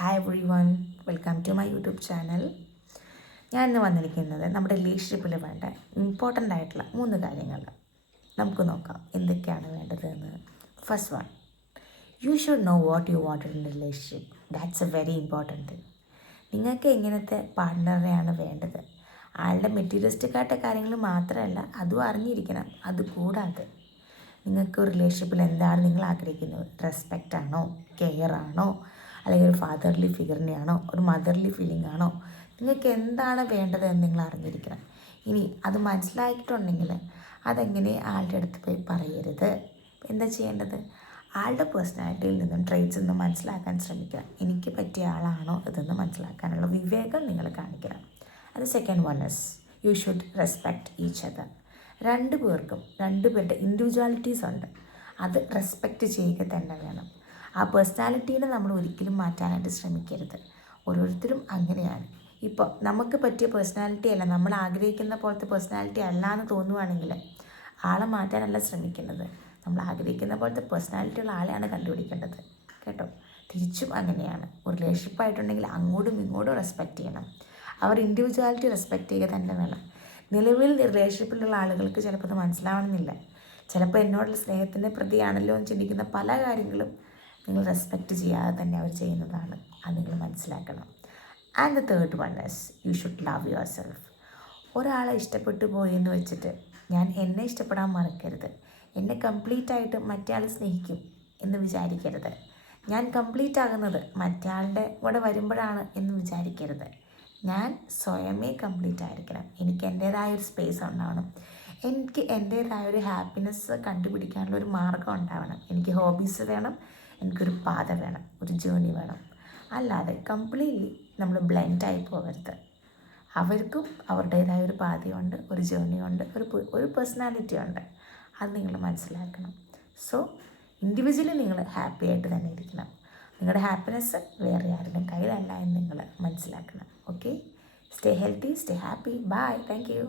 Hi everyone, welcome to my YouTube channel. ഞാൻ ഇന്ന് വന്നിരിക്കുന്നത് നമ്മുടെ റിലേഷൻഷിപ്പിൽ വേണ്ട ഇമ്പോർട്ടൻ്റ് ആയിട്ടുള്ള 3 കാര്യങ്ങൾ നമുക്ക് നോക്കാം എന്തൊക്കെയാണ് വേണ്ടതെന്ന്. First one, you should know what you wanted in relationship. That's A very important thing. നിങ്ങൾക്ക് എങ്ങനത്തെ പാർട്ട്ണറെയാണ് വേണ്ടത്? ആളുടെ മെറ്റീരിയലിസ്റ്റിക് ആയിട്ട് കാര്യങ്ങൾ മാത്രമല്ല, അതും അറിഞ്ഞിരിക്കണം. അതുകൂടാതെ നിങ്ങൾക്ക് ഒരു റിലേഷൻഷിപ്പിൽ എന്താണ് നിങ്ങൾ ആഗ്രഹിക്കുന്നത്? റെസ്പെക്റ്റ് ആണോ, കെയർ ആണോ, അല്ലെങ്കിൽ ഒരു ഫാദർലി ഫിഗറിനെയാണോ, ഒരു മദർലി ഫീലിംഗ് ആണോ? നിങ്ങൾക്ക് എന്താണ് വേണ്ടതെന്ന് നിങ്ങൾ അറിഞ്ഞിരിക്കണം. ഇനി അത് മനസ്സിലാക്കിയിട്ടുണ്ടെങ്കിൽ അതെങ്ങനെ ആളുടെ അടുത്ത് പോയി പറയരുത്. എന്താ ചെയ്യേണ്ടത്? ആളുടെ പേഴ്സണാലിറ്റിയിൽ നിന്നും ട്രേറ്റ്സ് നിന്നും മനസ്സിലാക്കാൻ ശ്രമിക്കുക. എനിക്ക് പറ്റിയ ആളാണോ ഇതെന്ന് മനസ്സിലാക്കാനുള്ള വിവേകം നിങ്ങൾ കാണിക്കണം. അത് second one is you should respect each other. രണ്ടുപേരുടെ ഇൻഡിവിജ്വാലിറ്റീസ് ഉണ്ട്, അത് റെസ്പെക്റ്റ് ചെയ്യുക തന്നെ വേണം. ആ പേഴ്സണാലിറ്റീനെ നമ്മൾ ഒരിക്കലും മാറ്റാനായിട്ട് ശ്രമിക്കരുത്. ഓരോരുത്തരും അങ്ങനെയാണ്. ഇപ്പോൾ നമുക്ക് പറ്റിയ പേഴ്സണാലിറ്റി അല്ല, നമ്മൾ ആഗ്രഹിക്കുന്ന പോലത്തെ പേഴ്സണാലിറ്റി അല്ല എന്ന് തോന്നുവാണെങ്കിൽ ആളെ മാറ്റാനല്ല ശ്രമിക്കേണ്ടത്. നമ്മൾ ആഗ്രഹിക്കുന്ന പോലത്തെ പേഴ്സണാലിറ്റിയുള്ള ആളെയാണ് കണ്ടുപിടിക്കേണ്ടത്, കേട്ടോ. തിരിച്ചും അങ്ങനെയാണ്. ഒരു റിലേഷൻഷിപ്പ് ആയിട്ടുണ്ടെങ്കിൽ അങ്ങോട്ടും ഇങ്ങോട്ടും റെസ്പെക്റ്റ് ചെയ്യണം. അവർ ഇൻഡിവിജ്വാലിറ്റി റെസ്പെക്റ്റ് ചെയ്യുക തന്നെ വേണം. നിലവിൽ റിലേഷൻഷിപ്പിലുള്ള ആളുകൾക്ക് ചിലപ്പോൾ അത് മനസ്സിലാവണമെന്നില്ല. ചിലപ്പോൾ എന്നോടുള്ള സ്നേഹത്തിൻ്റെ പ്രതിയാണല്ലോ എന്ന് ചിന്തിക്കുന്ന പല കാര്യങ്ങളും നിങ്ങൾ റെസ്പെക്റ്റ് ചെയ്യാതെ തന്നെ അവർ ചെയ്യുന്നതാണ്. അത് നിങ്ങൾ മനസ്സിലാക്കണം. And the third one is you should love your self. ഒരാളെ ഇഷ്ടപ്പെട്ടു പോയി എന്ന് വെച്ചിട്ട് ഞാൻ എന്നെ ഇഷ്ടപ്പെടാൻ മറക്കരുത്. എന്നെ കംപ്ലീറ്റ് ആയിട്ട് മറ്റേ ആൾ സ്നേഹിക്കും എന്ന് വിചാരിക്കരുത്. ഞാൻ കംപ്ലീറ്റ് ആകുന്നത് മറ്റേ ആളുടെ കൂടെ വരുമ്പോഴാണ് എന്ന് വിചാരിക്കരുത്. ഞാൻ സ്വയമേ കംപ്ലീറ്റ് ആയിരിക്കണം. എനിക്ക് എൻ്റേതായൊരു സ്പേസ് ഉണ്ടാവണം. എനിക്ക് എൻ്റേതായൊരു ഹാപ്പിനെസ് കണ്ടുപിടിക്കാനുള്ള ഒരു മാർഗ്ഗം ഉണ്ടാവണം. എനിക്ക് ഹോബീസ് വേണം, എനിക്കൊരു പാത വേണം, ഒരു ജേണി വേണം. അല്ലാതെ കംപ്ലീറ്റ്ലി നമ്മൾ ബ്ലെൻഡായി പോകരുത്. അവർക്കും അവരുടേതായ ഒരു പാതയുണ്ട്, ഒരു ജേണിയുണ്ട്, ഒരു പേഴ്സണാലിറ്റി ഉണ്ട്. അത് നിങ്ങൾ മനസ്സിലാക്കണം. സോ ഇൻഡിവിജ്വലി നിങ്ങൾ ഹാപ്പി ആയിട്ട് തന്നെ ഇരിക്കണം. നിങ്ങളുടെ ഹാപ്പിനെസ് വേറെ ആരുടെയും കയ്യിലല്ല എന്ന് നിങ്ങൾ മനസ്സിലാക്കണം. Okay, stay healthy, stay happy. Bye, thank U.